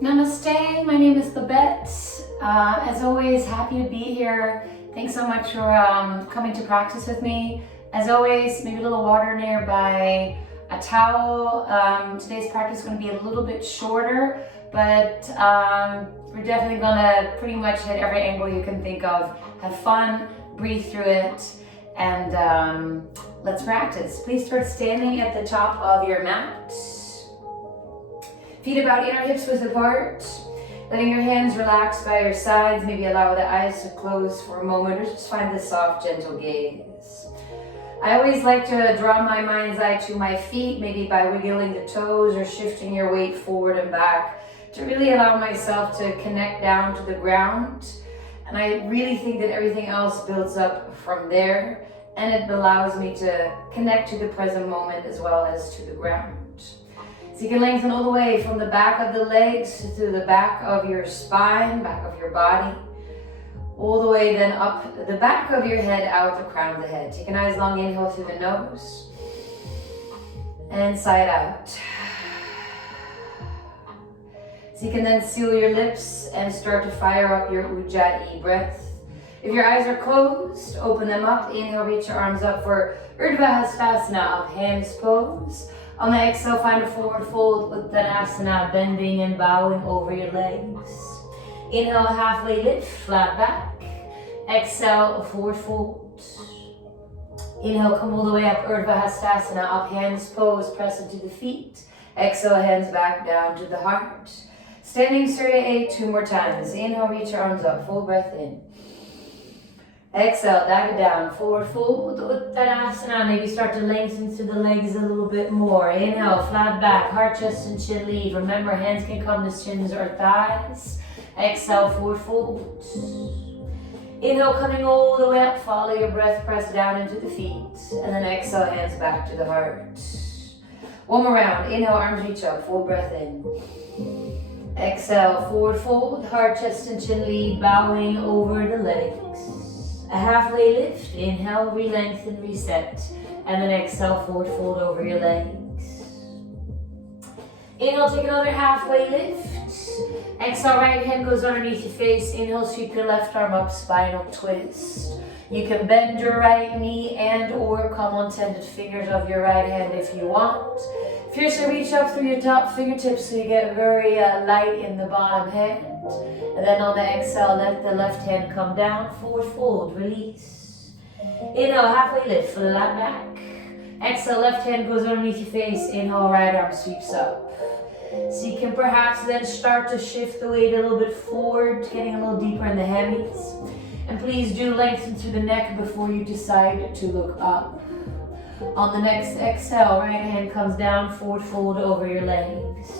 Namaste, my name is Babette. As always, happy to be here. Thanks so much for coming to practice with me. As always, maybe a little water nearby, a towel. Today's practice is going to be a little bit shorter, but we're definitely going to pretty much hit every angle you can think of. Have fun, breathe through it, and let's practice. Please start standing at the top of your mat. Feet about inner hips width apart. Letting your hands relax by your sides. Maybe allow the eyes to close for a moment, or just find the soft, gentle gaze. I always like to draw my mind's eye to my feet, maybe by wiggling the toes or shifting your weight forward and back to really allow myself to connect down to the ground. And I really think that everything else builds up from there, and it allows me to connect to the present moment as well as to the ground. So you can lengthen all the way from the back of the legs to the back of your spine, back of your body, all the way then up the back of your head, out the crown of the head. Take a nice long inhale through the nose and sigh it out. So you can then seal your lips and start to fire up your Ujjayi breath. If your eyes are closed, open them up. Inhale, reach your arms up for Urdhva Hastasana, up hands pose. On the exhale, find a forward fold with Uttanasana, bending and bowing over your legs. Inhale, halfway lift, flat back. Exhale, forward fold. Inhale, come all the way up, Urdhva Hastasana, up hands pose, press into the feet. Exhale, hands back down to the heart. Standing Surya 8, 2 more times. Inhale, reach your arms up, full breath in. Exhale, dive it down, forward fold, Uttanasana. Maybe start to lengthen through the legs a little bit more. Inhale, flat back, heart, chest, and chin leave. Remember, hands can come to shins or thighs. Exhale, forward fold. Inhale, coming all the way up, follow your breath, press down into the feet. And then exhale, hands back to the heart. One more round. Inhale, arms reach up, full breath in. Exhale, forward fold, heart, chest, and chin lead, bowing over the legs. A halfway lift, inhale, re-lengthen, reset, and then exhale, forward fold over your legs. Inhale, take another halfway lift. Exhale, right hand goes underneath your face. Inhale, sweep your left arm up, spinal twist. You can bend your right knee and or come on tended fingers of your right hand if you want. Fiercely reach up through your top fingertips so you get very light in the bottom hand. And then on the exhale, let the left hand come down, forward fold, release. Inhale, halfway lift, flat back. Exhale, left hand goes underneath your face. Inhale, right arm sweeps up. So you can perhaps then start to shift the weight a little bit forward, getting a little deeper in the hemis. And please do lengthen through the neck before you decide to look up. On the next exhale, right hand comes down, forward fold over your legs.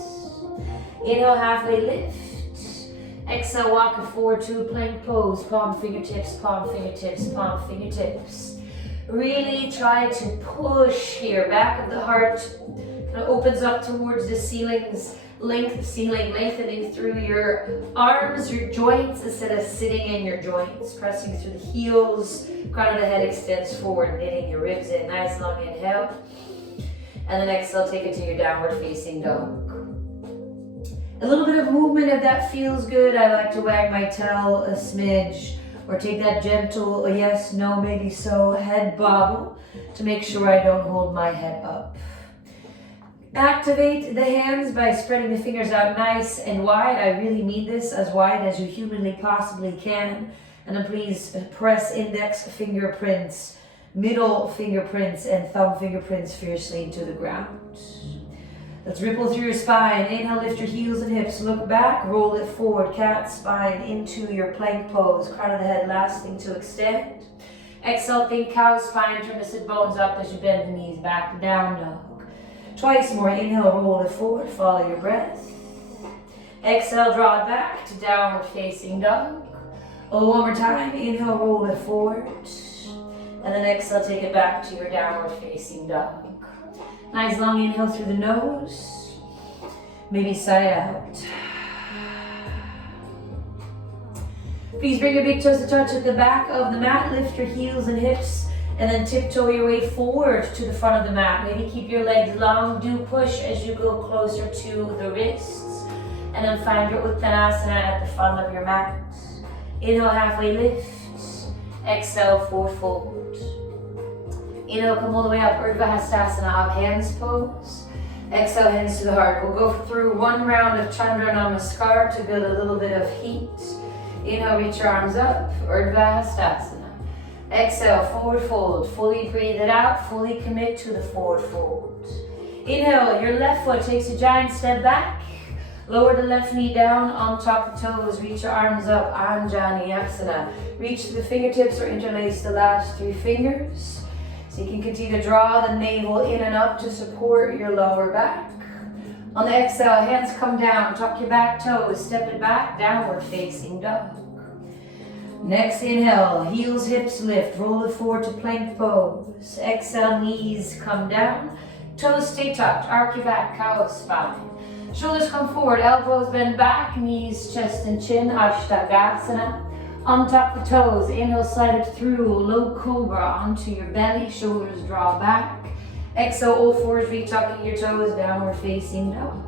Inhale, halfway lift. Exhale, walk it forward to a plank pose. Palm fingertips, palm fingertips, palm fingertips. Really try to push here. Back of the heart kind of opens up towards the ceilings. Lengthening through your arms, your joints, instead of sitting in your joints. Pressing through the heels. Crown of the head extends forward, knitting your ribs in. Nice long inhale. And then exhale, take it to your downward facing dog. A little bit of movement if that feels good. I like to wag my tail a smidge or take that gentle yes, no, maybe so head bobble to make sure I don't hold my head up. Activate the hands by spreading the fingers out nice and wide. I really mean this, as wide as you humanly possibly can. And then please press index fingerprints, middle fingerprints, and thumb fingerprints fiercely into the ground. Let's ripple through your spine. Inhale, lift your heels and hips. Look back, roll it forward. Cat spine into your plank pose. Crown of the head lasting to extend. Exhale, think cow spine. Turn the sit bones up as you bend the knees back to down dog. Twice more. Inhale, roll it forward. Follow your breath. Exhale, draw it back to downward facing dog. Oh, one more time. Inhale, roll it forward. And then exhale, take it back to your downward facing dog. Nice long inhale through the nose. Maybe sigh it out. Please bring your big toes to touch at the back of the mat. Lift your heels and hips. And then tiptoe your way forward to the front of the mat. Maybe keep your legs long. Do push as you go closer to the wrists. and then find your Uttanasana at the front of your mat. Inhale, halfway lift. Exhale, forward fold. Inhale, come all the way up, Urdhva Hastasana, up hands pose. Exhale, hands to the heart. We'll go through one round of Chandra Namaskar to build a little bit of heat. Inhale, reach your arms up, Urdhva Hastasana. Exhale, forward fold. Fully breathe it out, fully commit to the forward fold. Inhale, your left foot takes a giant step back. Lower the left knee down on top of the toes. Reach your arms up, Anjaneyasana. Reach to the fingertips or interlace the last 3 fingers. So you can continue to draw the navel in and up to support your lower back. On the exhale, hands come down, tuck your back toes, step it back, downward facing dog. Next inhale, heels, hips lift, roll it forward to plank pose. Exhale, knees come down, toes stay tucked, arc your back, cow spine. Shoulders come forward, elbows bend back, knees, chest and chin, Ashtagasana. Untap the toes, inhale, slide it through, low cobra onto your belly, shoulders draw back. Exhale, all fours, retucking your toes, downward facing dog.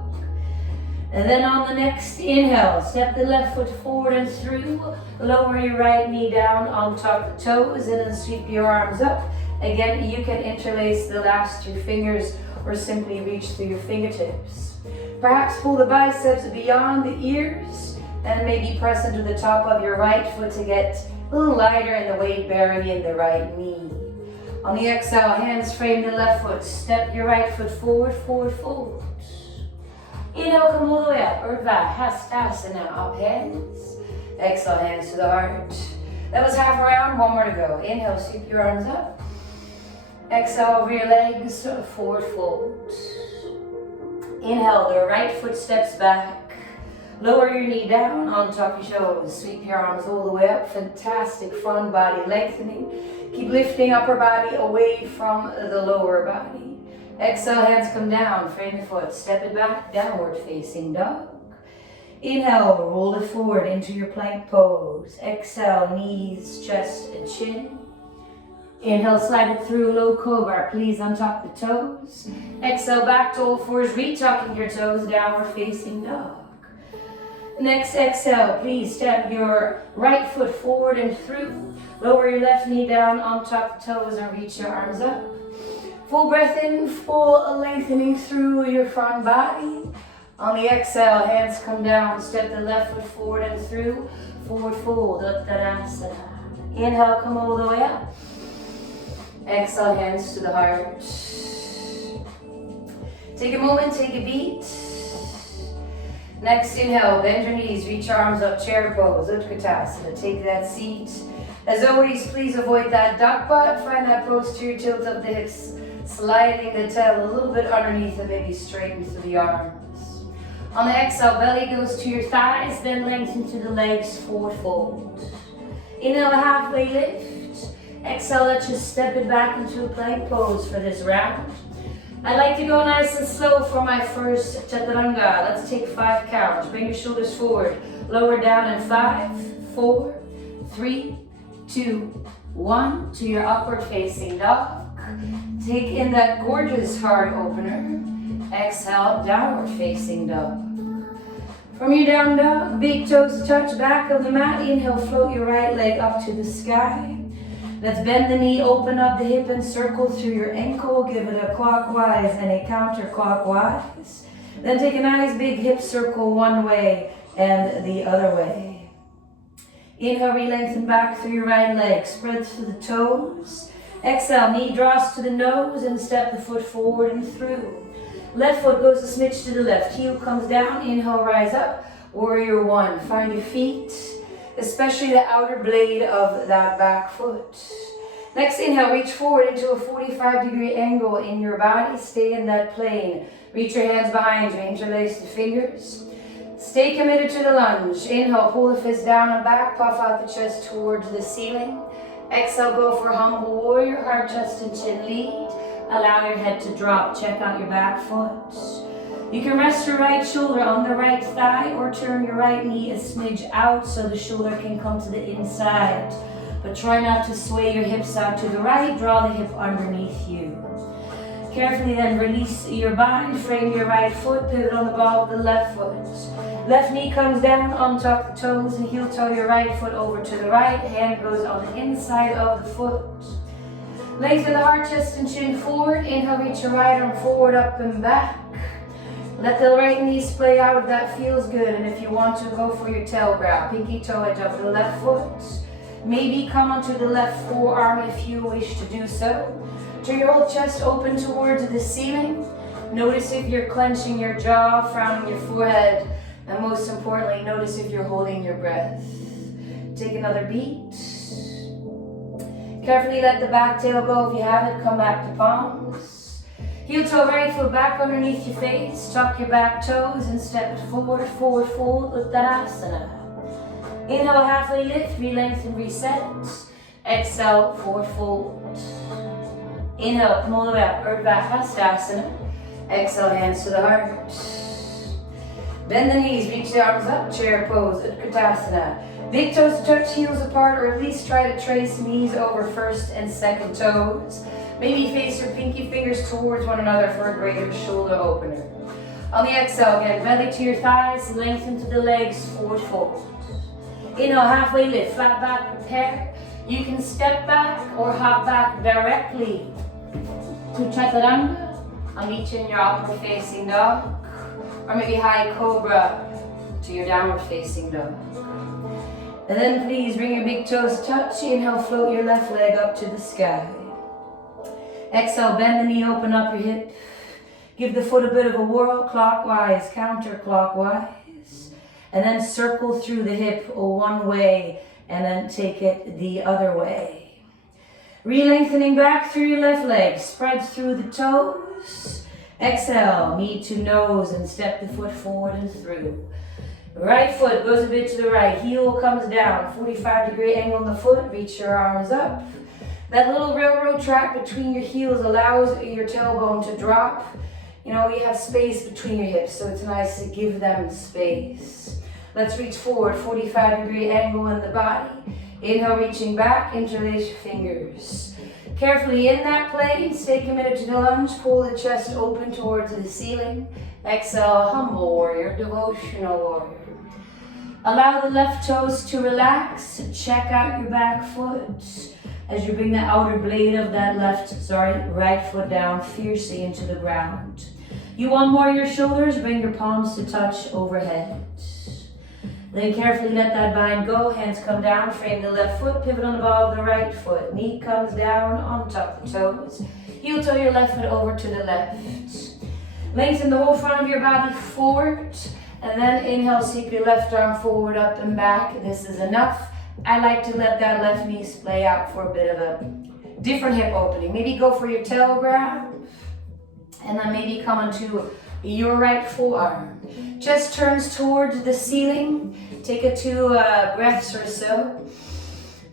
And then on the next inhale, step the left foot forward and through, lower your right knee down on top of the toes, and then sweep your arms up. Again, you can interlace the last 2 fingers or simply reach through your fingertips. Perhaps pull the biceps beyond the ears and maybe press into the top of your right foot to get a little lighter in the weight bearing in the right knee. On the exhale, hands frame the left foot. Step your right foot forward, forward fold. Inhale, come all the way up. Urdhva Hastasana, up hands. Exhale, hands to the heart. That was half a round, 1 more to go. Inhale, sweep your arms up. Exhale over your legs, forward fold. Inhale, the right foot steps back. Lower your knee down on top of your toes. Sweep your arms all the way up. Fantastic front body lengthening. Keep lifting upper body away from the lower body. Exhale, hands come down. Frame your foot. Step it back. Downward facing dog. Inhale, roll it forward into your plank pose. Exhale, knees, chest, and chin. Inhale, slide it through, low cobra, please untop the toes. Exhale, back to all fours, retucking your toes, downward facing dog. Next exhale, please step your right foot forward and through. Lower your left knee down on top of the toes and reach your arms up. Full breath in, full lengthening through your front body. On the exhale, hands come down, step the left foot forward and through. Forward fold, Uttanasana. Inhale, come all the way up. Exhale, hands to the heart. Take a moment, take a beat. Next inhale, bend your knees, reach your arms up, chair pose, Utkatasana. Take that seat. As always, please avoid that duck butt. Find that posterior tilt of the hips, sliding the tail a little bit underneath and maybe straighten through the arms. On the exhale, belly goes to your thighs, then lengthen to the legs, forward fold. Inhale, halfway lift. Exhale, let's just step it back into a plank pose for this round. I like to go nice and slow for my first chaturanga. Let's take 5 counts. Bring your shoulders forward, lower down in 5, 4, 3, 2, 1 to your upward facing dog. Take in that gorgeous heart opener. Exhale, downward facing dog. From your down dog, big toes touch back of the mat. Inhale, float your right leg up to the sky. Let's bend the knee, open up the hip and circle through your ankle. Give it a clockwise and a counterclockwise. Then take a nice big hip circle one way and the other way. Inhale, re-lengthen back through your right leg. Spread through the toes. Exhale, knee draws to the nose and step the foot forward and through. Left foot goes a smidge to the left. Heel comes down. Inhale, rise up. Warrior 1. Find your feet, especially the outer blade of that back foot. Next inhale, reach forward into a 45-degree angle in your body. Stay in that plane. Reach your hands behind you. Interlace the fingers. Stay committed to the lunge. Inhale, pull the fist down and back. Puff out the chest towards the ceiling. Exhale, go for humble warrior. Heart, chest, and chin lead. Allow your head to drop. Check out your back foot. You can rest your right shoulder on the right thigh or turn your right knee a smidge out so the shoulder can come to the inside. But try not to sway your hips out to the right. Draw the hip underneath you. Carefully then release your bind, frame your right foot, pivot on the ball of the left foot. Left knee comes down, untuck the toes and heel toe your right foot over to the right. Hand goes on the inside of the foot. Lengthen the heart, chest and chin forward. Inhale, reach your right arm forward, up and back. Let the right knee splay out if that feels good. And if you want to, go for your tail grab. Pinky toe edge of the left foot. Maybe come onto the left forearm if you wish to do so. Turn your whole chest open towards the ceiling. Notice if you're clenching your jaw, frowning your forehead, and most importantly, notice if you're holding your breath. Take another beat. Carefully let the back tail go. If you have it, come back to palms. Heel toe right foot back underneath your face. Tuck your back toes and step it forward, forward fold, Uttanasana. Inhale, halfway lift, re-lengthen, reset. Exhale, forward fold. Inhale, come all the way up, Urdhva Hastasana. Exhale, hands to the heart. Bend the knees, reach the arms up, chair pose, Utkatasana. Big toes touch, heels apart, or at least try to trace knees over first and second toes. Maybe face your pinky fingers towards one another for a greater shoulder opener. On the exhale, again, belly to your thighs, lengthen to the legs, forward fold. Inhale, halfway lift, flat back, prepare. You can step back or hop back directly to Chaturanga. I'll meet you in your upward facing dog. Or maybe high cobra to your downward facing dog. And then please bring your big toes touch. Inhale, float your left leg up to the sky. Exhale, bend the knee, open up your hip. Give the foot a bit of a whirl, clockwise, counterclockwise. And then circle through the hip one way and then take it the other way. Re-lengthening back through your left leg, spread through the toes. Exhale, knee to nose and step the foot forward and through. Right foot goes a bit to the right, heel comes down, 45-degree angle on the foot, reach your arms up. That little railroad track between your heels allows your tailbone to drop. You know, you have space between your hips, so it's nice to give them space. Let's reach forward, 45-degree angle in the body. Inhale, reaching back, interlace your fingers. Carefully in that place, take a minute to the lunge, pull the chest open towards the ceiling. Exhale, humble warrior, devotional warrior. Allow the left toes to relax. Check out your back foot as you bring the outer blade of that right foot down fiercely into the ground. You want more your shoulders, bring your palms to touch overhead. Then carefully let that bind go, hands come down, frame the left foot, pivot on the ball of the right foot. Knee comes down, untuck the toes. Heel toe your left foot over to the left. Lengthen the whole front of your body forward, and then inhale, sweep your left arm forward, up and back. This is enough. I like to let that left knee splay out for a bit of a different hip opening. Maybe go for your tail grab, and then maybe come onto your right forearm. Chest turns towards the ceiling. Take a 2 breaths or so.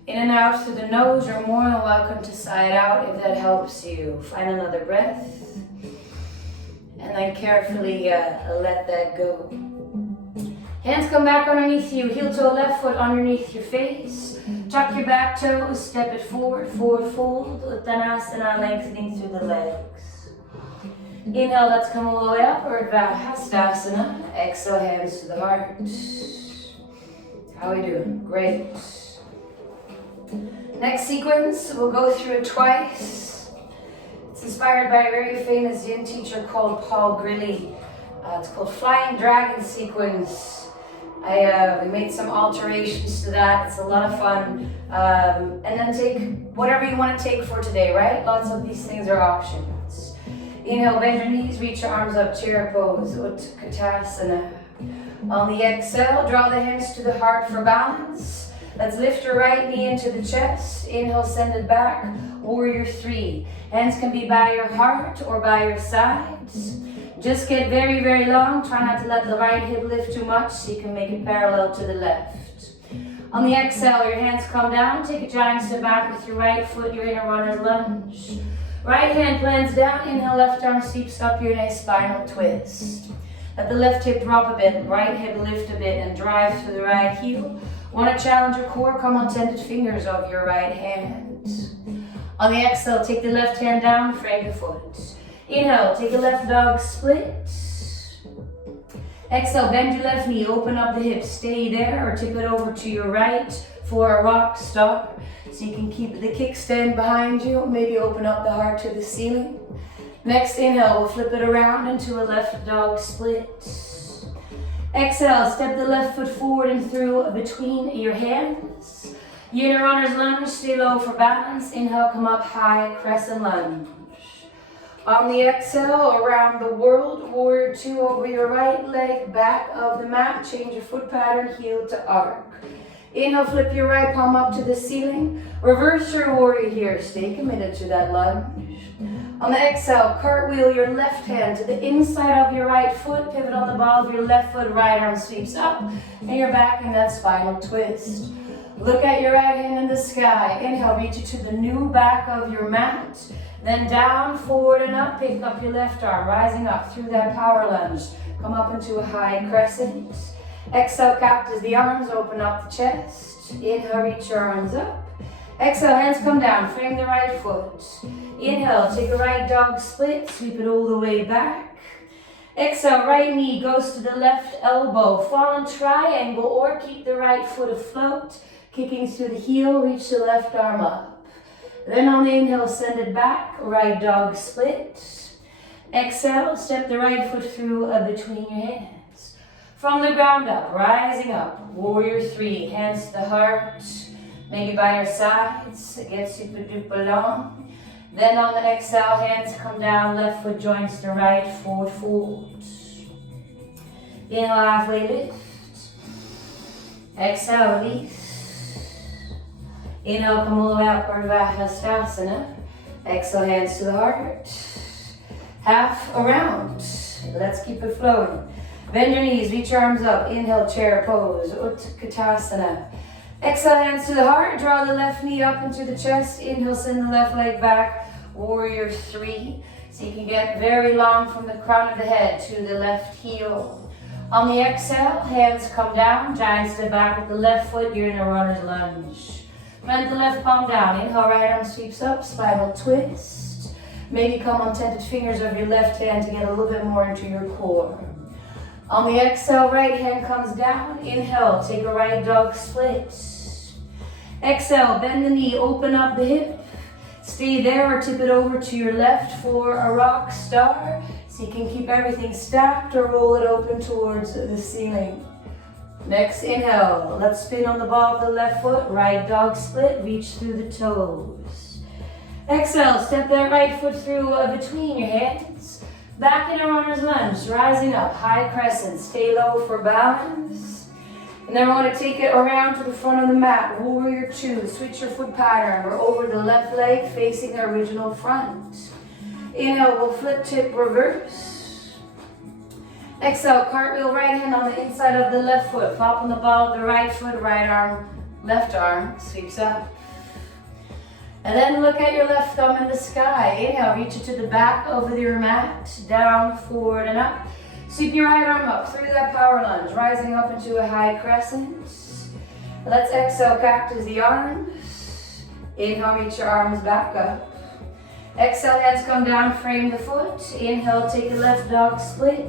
In and out through the nose. You're more than welcome to side out if that helps you. Find another breath. And then carefully let that go. Hands come back underneath you. Heel toe left foot underneath your face. Tuck your back toes. Step it forward. Forward fold. Uttanasana, lengthening through the legs. Inhale, let's come all the way up, Urdhva Hastasana. Exhale, hands to the heart. How are we doing? Great. Next sequence, we'll go through it twice. It's inspired by a very famous Yin teacher called Paul Grilly. It's called Flying Dragon Sequence. We made some alterations to that. It's a lot of fun. And then take whatever you want to take for today, right? Lots of these things are options. Inhale, bend your knees, reach your arms up, chair pose, Utkatasana. On the exhale, draw the hands to the heart for balance. Let's lift your right knee into the chest. Inhale, send it back, warrior 3. Hands can be by your heart or by your sides. Just get very, very long. Try not to let the right hip lift too much so you can make it parallel to the left. On the exhale, your hands come down. Take a giant step back with your right foot, your inner runner's lunge. Right hand plants down, inhale, left arm sweeps up your nice spinal twist. Let the left hip drop a bit, right hip lift a bit and drive through the right heel. Want to challenge your core, come on tended fingers of your right hand. On the exhale, take the left hand down, frame the foot. Inhale, take a left dog split. Exhale, bend your left knee, open up the hips, stay there or tip it over to your right for a rock star. So you can keep the kickstand behind you, maybe open up the heart to the ceiling. Next inhale, we'll flip it around into a left dog split. Exhale, step the left foot forward and through between your hands. You're in a runner's lunge, stay low for balance. Inhale, come up high, crescent lunge. On the exhale, around the world, warrior two over your right leg, back of the mat, change your foot pattern, heel to arc. Inhale, flip your right palm up to the ceiling. Reverse your warrior here, stay committed to that lunge. On the exhale, cartwheel your left hand to the inside of your right foot, pivot on the ball of your left foot, right arm sweeps up, and you're back in that spinal twist. Look at your right hand in the sky. Inhale, reach it to the new back of your mat. Then down, forward and up, pick up your left arm, rising up through that power lunge. Come up into a high crescent. Exhale, cactus the arms, open up the chest. Inhale, reach your arms up. Exhale, hands come down, frame the right foot. Inhale, take a right dog split, sweep it all the way back. Exhale, right knee goes to the left elbow. Fall in triangle or keep the right foot afloat. Kicking through the heel, reach the left arm up. Then on the inhale, send it back, right dog split. Exhale, step the right foot through between your hands. From the ground up, rising up, warrior three, hands to the heart, maybe by your sides, get super duper long. Then on the exhale, hands come down, left foot joins the right, forward fold. Inhale, halfway lift. Exhale, release. Inhale, come all the way up, Urdhva Hastasana. Exhale, hands to the heart. Half around. Let's keep it flowing. Bend your knees, reach your arms up. Inhale, chair pose, Utkatasana. Exhale, hands to the heart. Draw the left knee up into the chest. Inhale, send the left leg back. Warrior three. So you can get very long from the crown of the head to the left heel. On the exhale, hands come down. Giant step back with the left foot. You're in a runner's lunge. Plant the left palm down. Inhale, right arm sweeps up, spinal twist. Maybe come on tented fingers of your left hand to get a little bit more into your core. On the exhale, right hand comes down. Inhale, take a right dog split. Exhale, bend the knee, open up the hip. Stay there or tip it over to your left for a rock star. So you can keep everything stacked or roll it open towards the ceiling. Next inhale, let's spin on the ball of the left foot, right dog split, reach through the toes. Exhale, step that right foot through between your hands. Back in a runner's lunge, rising up, high crescent, stay low for balance. And then we're going to take it around to the front of the mat, warrior two, switch your foot pattern. We're over the left leg facing the original front. Inhale, we'll flip, tip, reverse. Exhale, cartwheel right hand on the inside of the left foot. Flop on the ball of the right foot, right arm, left arm, sweeps up. And then look at your left thumb in the sky. Inhale, reach it to the back of your mat, down, forward, and up. Sweep your right arm up through that power lunge, rising up into a high crescent. Let's exhale, cactus the arms. Inhale, reach your arms back up. Exhale, hands come down, frame the foot. Inhale, take a left dog split.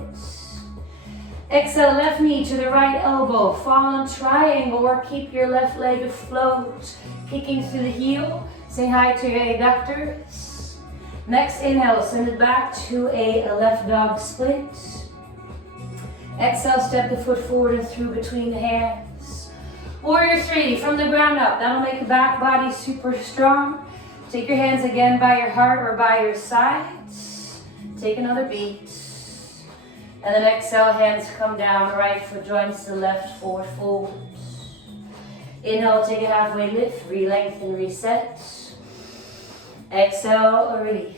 Exhale, left knee to the right elbow. Fall in triangle or keep your left leg afloat. Kicking through the heel. Say hi to your adductors. Next inhale, send it back to a left dog split. Exhale, step the foot forward and through between the hands. Warrior three, from the ground up. That'll make the back body super strong. Take your hands again by your heart or by your sides. Take another beat. And then exhale, hands come down, right foot joins the left, forward fold. Inhale, take a halfway lift, re-lengthen, reset. Exhale, release.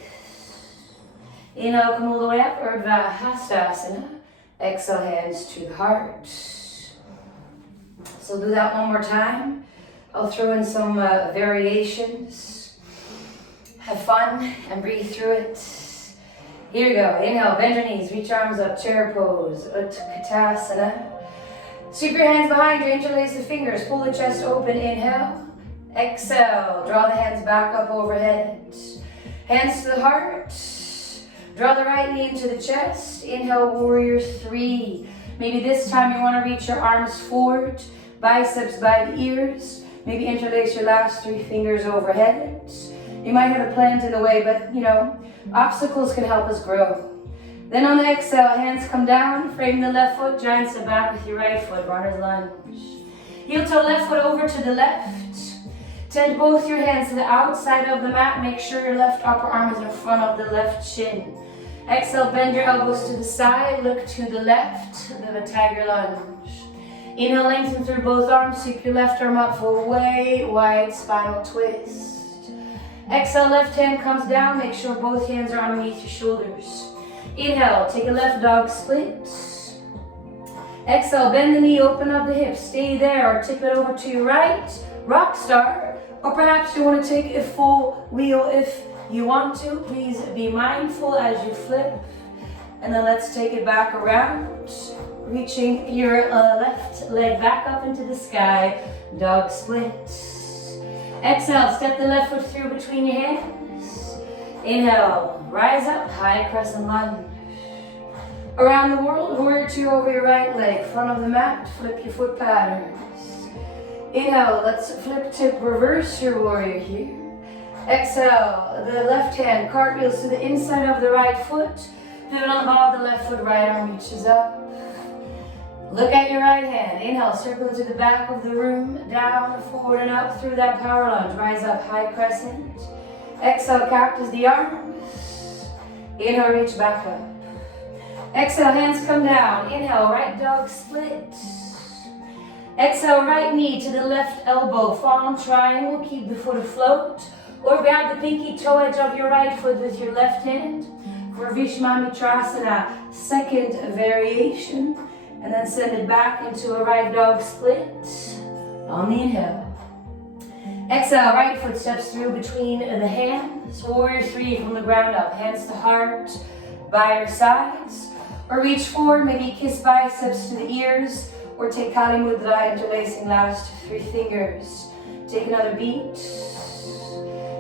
Inhale, come all the way up, Urdhva Hastasana. Exhale, hands to the heart. So do that one more time. I'll throw in some variations. Have fun and breathe through it. Here we go. Inhale, bend your knees, reach arms up, chair pose, Utkatasana. Sweep your hands behind you, interlace the fingers, pull the chest open, inhale. Exhale, draw the hands back up overhead. Hands to the heart. Draw the right knee into the chest. Inhale, warrior three. Maybe this time you want to reach your arms forward, biceps by the ears. Maybe interlace your last three fingers overhead. You might have a plant in the way, but you know, obstacles can help us grow. Then on the exhale, hands come down, frame the left foot, giant step back with your right foot, runner's lunge. Heel toe left foot over to the left. Tend both your hands to the outside of the mat. Make sure your left upper arm is in front of the left shin. Exhale, bend your elbows to the side, look to the left, then a tiger lunge. Inhale, lengthen through both arms, sweep your left arm up for a way wide spinal twist. Exhale, left hand comes down, make sure both hands are underneath your shoulders. Inhale, take a left dog split. Exhale, bend the knee, open up the hips, stay there or tip it over to your right, rock star. Or perhaps you want to take a full wheel if you want to. Please be mindful as you flip. And then let's take it back around, reaching your left leg back up into the sky, dog split. Exhale, step the left foot through between your hands. Inhale, rise up, high crescent lunge. Around the world, warrior two over your right leg, front of the mat, flip your foot patterns. Inhale, let's flip tip, reverse your warrior here. Exhale, the left hand cartwheels to the inside of the right foot. Pivot on the ball of the left foot, right arm reaches up. Look at your right hand. Inhale, circle to the back of the room, down, forward and up through that power lunge. Rise up, high crescent. Exhale, cactus the arms. Inhale, reach back up. Exhale, hands come down. Inhale, right dog split. Exhale, right knee to the left elbow. Fallen triangle, keep the foot afloat. Or grab the pinky toe edge of your right foot with your left hand for Vishwamitrasana, second variation. And then send it back into a right dog split on the inhale. Exhale, right foot steps through between the hands. Warrior three from the ground up, hands to heart by your sides. Or reach forward, maybe kiss biceps to the ears. Or take Kali Mudra, interlacing last three fingers. Take another beat.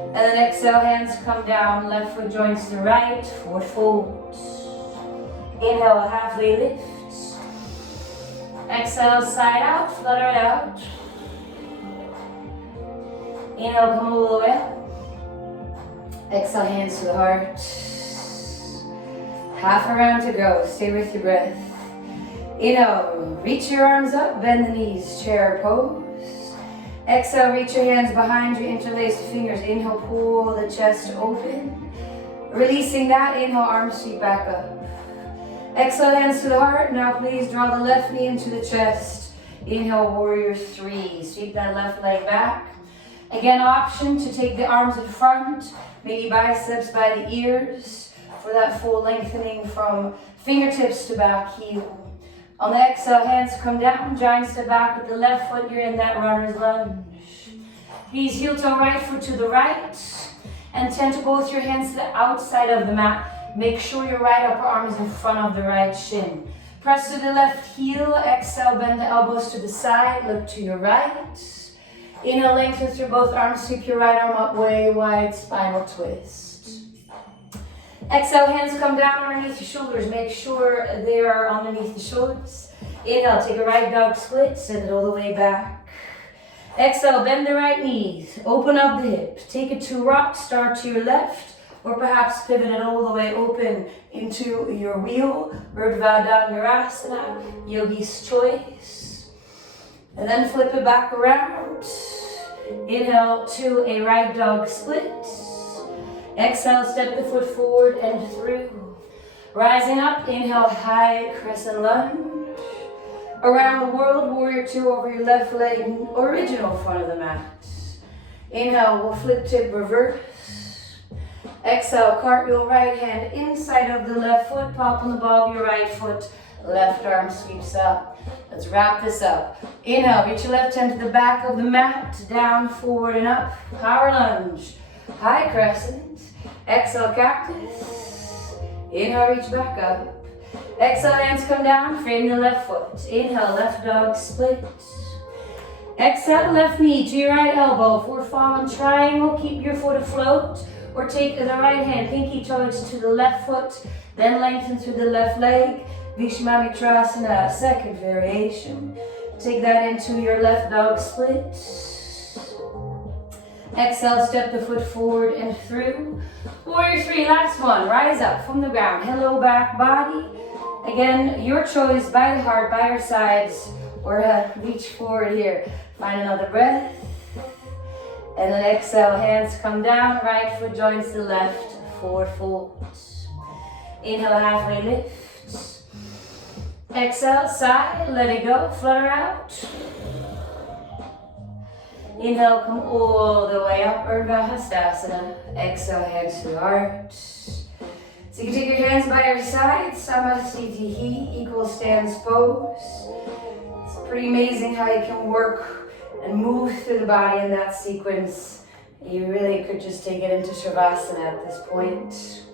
And then exhale, hands come down, left foot joins the right, forward fold. Inhale, halfway lift. Exhale, side out, flutter it out. Inhale, come all the way up. Exhale, hands to the heart. Half a round to go, stay with your breath. Inhale, reach your arms up, bend the knees, chair pose. Exhale, reach your hands behind you, interlace the fingers. Inhale, pull the chest open. Releasing that, inhale, arms sweep back up. Exhale, hands to the heart. Now please draw the left knee into the chest. Inhale, warrior three. Sweep that left leg back. Again, option to take the arms in front, maybe biceps by the ears for that full lengthening from fingertips to back heel. On the exhale, hands come down, giant step back with the left foot. You're in that runner's lunge. Please heel toe right foot to the right and tend to both your hands to the outside of the mat. Make sure your right upper arm is in front of the right shin. Press to the left heel, exhale, bend the elbows to the side, look to your right. Inhale, lengthen through both arms, sweep your right arm up, way wide spinal twist. Exhale, hands come down underneath your shoulders. Make sure they are underneath the shoulders. Inhale, take a right dog split, send it all the way back. Exhale, bend the right knees, open up the hip. Take it to rock, start to your left, or perhaps pivot it all the way open into your wheel. Urdhva Dhanurasana, yogi's choice. And then flip it back around. Inhale to a right dog split. Exhale, step the foot forward and through. Rising up, inhale, high crescent lunge. Around the world, warrior two over your left leg, original front of the mat. Inhale, we'll flip tip reverse. Exhale, cartwheel right hand inside of the left foot, pop on the ball of your right foot, left arm sweeps up. Let's wrap this up. Inhale, reach your left hand to the back of the mat, down, forward and up, power lunge, high crescent. Exhale, cactus. Inhale, reach back up. Exhale, hands come down, frame the left foot. Inhale, left dog split. Exhale, left knee to your right elbow for fallen triangle. Keep your foot afloat. Or take the right hand, pinky toes to the left foot, then lengthen through the left leg. Vishwamitrasana, second variation. Take that into your left dog split. Exhale, step the foot forward and through. Warrior 3, last one. Rise up from the ground. Hello, back body. Again, your choice, by the heart, by your sides, or reach forward here. Find another breath. And then exhale, hands come down, right foot joins the left, forward fold. Inhale, halfway lift. Exhale, side, let it go, flutter out. Inhale, come all the way up, Urdhva Hastasana. Exhale, hands to the heart. So you can take your hands by your side, Samasthiti, equal stance pose. It's pretty amazing how you can work and move through the body in that sequence. You really could just take it into Shavasana at this point.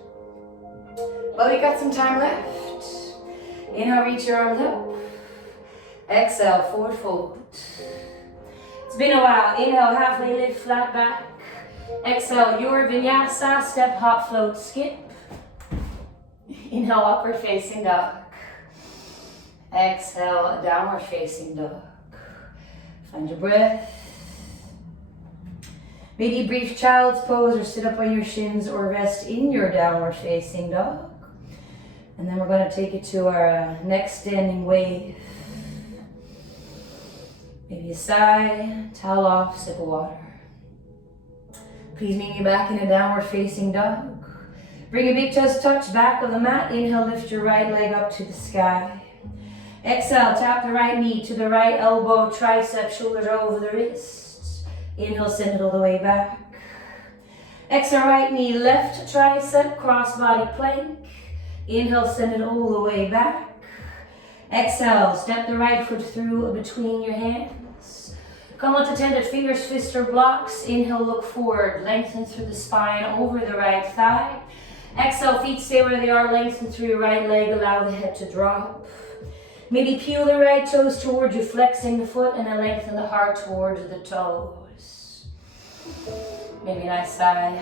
But we got some time left. Inhale, reach your arms up. Exhale, forward fold. It's been a while. Inhale, halfway lift, flat back. Exhale, your Vinyasa, step, hop, float, skip. Inhale, upward facing dog. Exhale, downward facing dog. Find your breath. Maybe brief child's pose or sit up on your shins or rest in your downward facing dog. And then we're going to take it to our next standing wave. Maybe a sigh, towel off, sip of water. Please meet me back in a downward facing dog. Bring your big toes touch back of the mat. Inhale, lift your right leg up to the sky. Exhale, tap the right knee to the right elbow, tricep, shoulders over the wrists. Inhale, send it all the way back. Exhale, right knee, left tricep, cross body plank. Inhale, send it all the way back. Exhale, step the right foot through between your hands. Come onto tended fingers, fists or blocks. Inhale, look forward, lengthen through the spine, over the right thigh. Exhale, feet stay where they are, lengthen through your right leg, allow the head to drop. Maybe peel the right toes towards you, flexing the foot, and then lengthen the heart towards the toes. Maybe a nice sigh.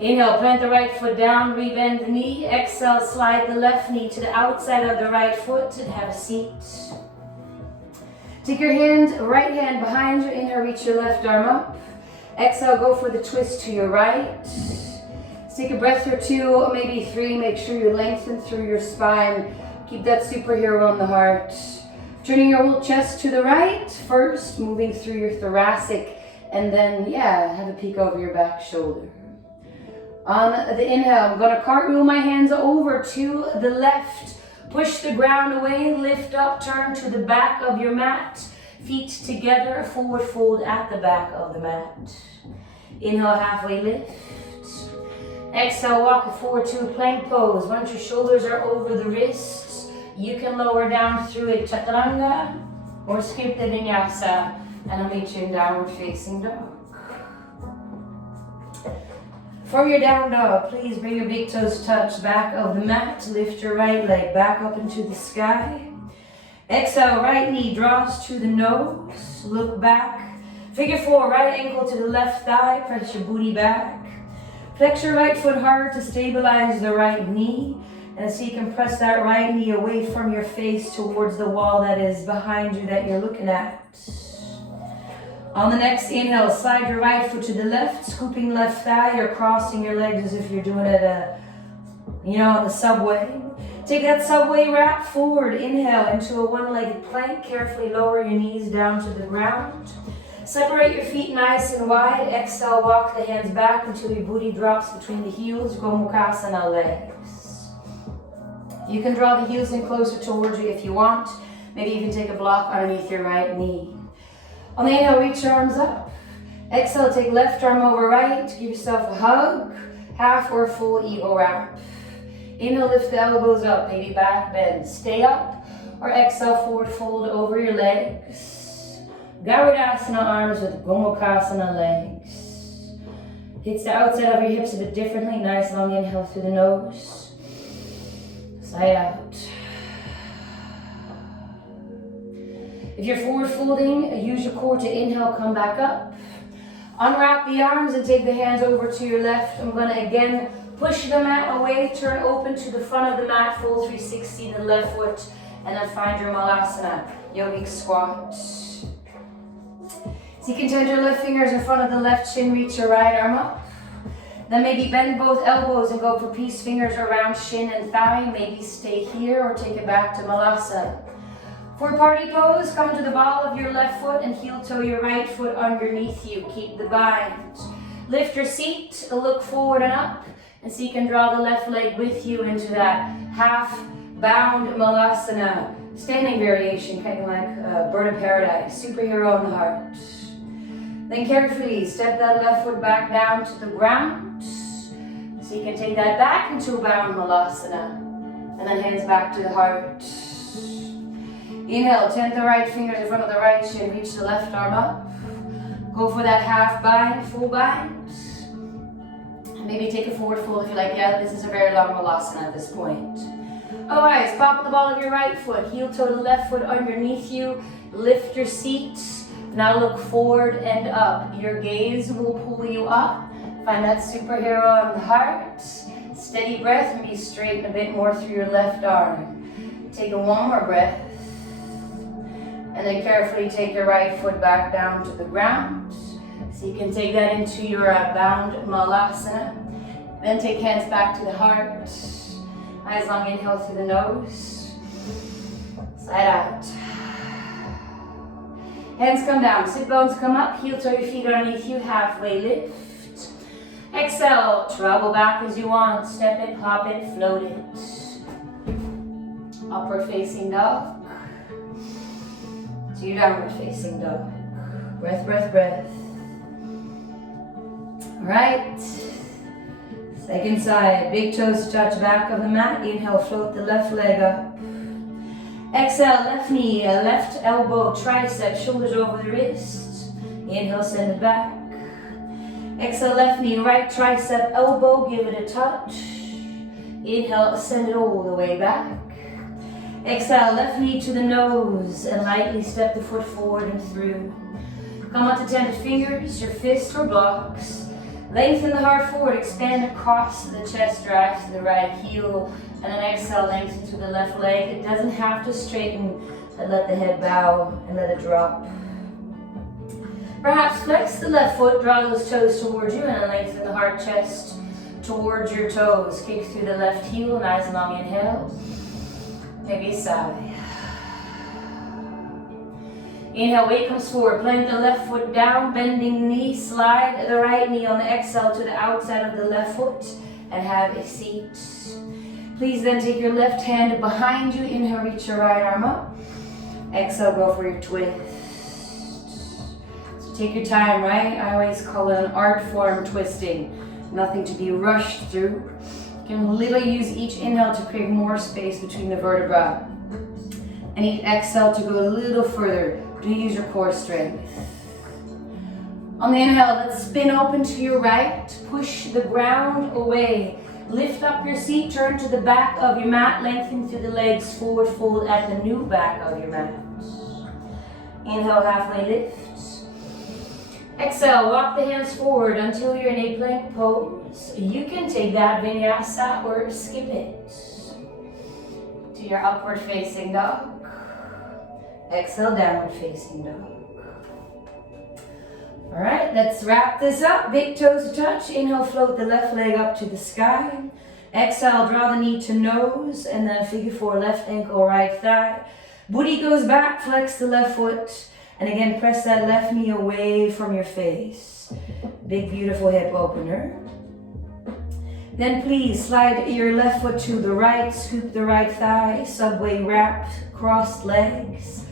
Inhale, plant the right foot down, rebend the knee. Exhale, slide the left knee to the outside of the right foot and have a seat. Take your right hand behind you. Inhale, reach your left arm up. Exhale, go for the twist to your right. Take a breath or two, maybe 3. Make sure you lengthen through your spine. Keep that superhero on the heart. Turning your whole chest to the right first, moving through your thoracic, and then, have a peek over your back shoulder. On the inhale, I'm going to cartwheel my hands over to the left. Push the ground away, lift up, turn to the back of your mat. Feet together, forward fold at the back of the mat. Inhale, halfway lift. Exhale, walk it forward to a plank pose. Once your shoulders are over the wrists, you can lower down through a chaturanga or skip the vinyasa, and I'll meet you in downward facing dog. From your down dog, please bring your big toes touch back of the mat. Lift your right leg back up into the sky. Exhale, right knee draws to the nose. Look back. Figure 4, right ankle to the left thigh. Press your booty back. Flex your right foot hard to stabilize the right knee. And so you can press that right knee away from your face towards the wall that is behind you that you're looking at. On the next inhale, slide your right foot to the left, scooping left thigh. You're crossing your legs as if you're doing it on the subway. Take that subway wrap forward. Inhale into a one-legged plank. Carefully lower your knees down to the ground. Separate your feet nice and wide. Exhale, walk the hands back until your booty drops between the heels. Gomukhasana legs. You can draw the heels in closer towards you if you want. Maybe even take a block underneath your right knee. On the inhale, reach your arms up. Exhale, take left arm over right. Give yourself a hug. Half or full eagle wrap. Inhale, lift the elbows up. Maybe back bend. Stay up. Or exhale, forward fold over your legs. Garudasana arms with Gomukhasana legs. Hits the outside of your hips a bit differently. Nice long inhale through the nose. Sigh out. If you're forward folding, use your core to inhale, come back up. Unwrap the arms and take the hands over to your left. I'm gonna again push the mat away, turn open to the front of the mat, full 360 the left foot, and then find your Malasana, yogic squat. So you can turn your left fingers in front of the left shin, reach your right arm up. Then maybe bend both elbows and go for peace fingers around shin and thigh. Maybe stay here or take it back to Malasana. For party pose, come to the ball of your left foot and heel toe your right foot underneath you. Keep the bind. Lift your seat, look forward and up, and so you can draw the left leg with you into that half bound Malasana, standing variation, kind of like bird of paradise, superhero in the heart. Then carefully step that left foot back down to the ground, so you can take that back into a bound Malasana, and then hands back to the heart. Inhale, tent the right fingers in front of the right shin, reach the left arm up. Go for that half bind, full bind. Maybe take a forward fold if you like. Yeah, this is a very long Malasana at this point. Otherwise, pop the ball of your right foot, heel toe the left foot underneath you, lift your seat. Now look forward and up. Your gaze will pull you up. Find that superhero on the heart. Steady breath and be straight a bit more through your left arm. Take one more breath. And then carefully take your right foot back down to the ground. So you can take that into your bound Malasana. Then take hands back to the heart. Nice long inhale through the nose. Side out. Hands come down, sit bones come up, heel toe your feet underneath you, halfway lift. Exhale, travel back as you want, step it, hop it, float it. Upward facing dog. To your downward facing dog. Breath, breath, breath. Alright. Second side, big toes touch back of the mat. Inhale, float the left leg up. Exhale, left knee, left elbow, tricep, shoulders over the wrist. Inhale, send it back. Exhale, left knee, right tricep, elbow, give it a touch. Inhale, send it all the way back. Exhale, left knee to the nose and lightly step the foot forward and through. Come onto tented fingers, your fists or blocks. Lengthen the heart forward, expand across the chest, drive to the right heel, and then exhale, lengthen to the left leg. It doesn't have to straighten, but let the head bow and let it drop. Perhaps flex the left foot, draw those toes towards you, and then lengthen the heart chest towards your toes. Kick through the left heel, nice long inhale. Maybe a sigh. Inhale, weight comes forward, plant the left foot down, bending knee, slide the right knee on the exhale to the outside of the left foot and have a seat. Please then take your left hand behind you, inhale, reach your right arm up. Exhale, go for your twist. So take your time, right? I always call it an art form twisting, nothing to be rushed through. You can literally use each inhale to create more space between the vertebrae. And each exhale to go a little further. Do use your core strength. On the inhale, let's spin open to your right. Push the ground away. Lift up your seat, turn to the back of your mat, lengthen through the legs, forward fold at the new back of your mat. Inhale, halfway lift. Exhale, walk the hands forward until you're in a plank pose. You can take that Vinyasa or skip it to your upward facing dog. Exhale, downward facing dog. All right, let's wrap this up. Big toes touch. Inhale, float the left leg up to the sky. Exhale, draw the knee to nose, and then figure four, left ankle, right thigh. Booty goes back, flex the left foot, and again, press that left knee away from your face. Big, beautiful hip opener. Then please slide your left foot to the right, scoop the right thigh, subway wrap, crossed legs.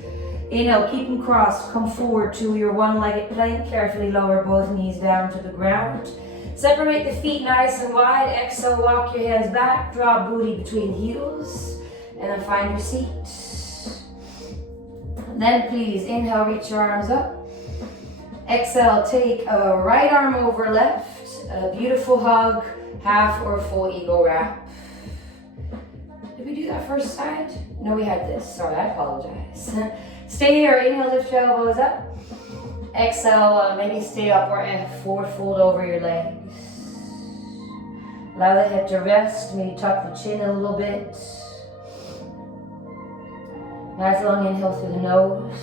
Inhale, keep them crossed, come forward to your one-legged plank, carefully lower both knees down to the ground. Separate the feet nice and wide, exhale, walk your hands back, draw booty between heels, and then find your seat. Then please, inhale, reach your arms up. Exhale, take a right arm over left, a beautiful hug, half or full eagle wrap. Did we do that first side? No, we had this. Sorry, I apologize. Stay here. Inhale, lift your elbows up. Exhale, maybe stay up or forward fold over your legs. Allow the head to rest, maybe tuck the chin a little bit. Nice long inhale through the nose.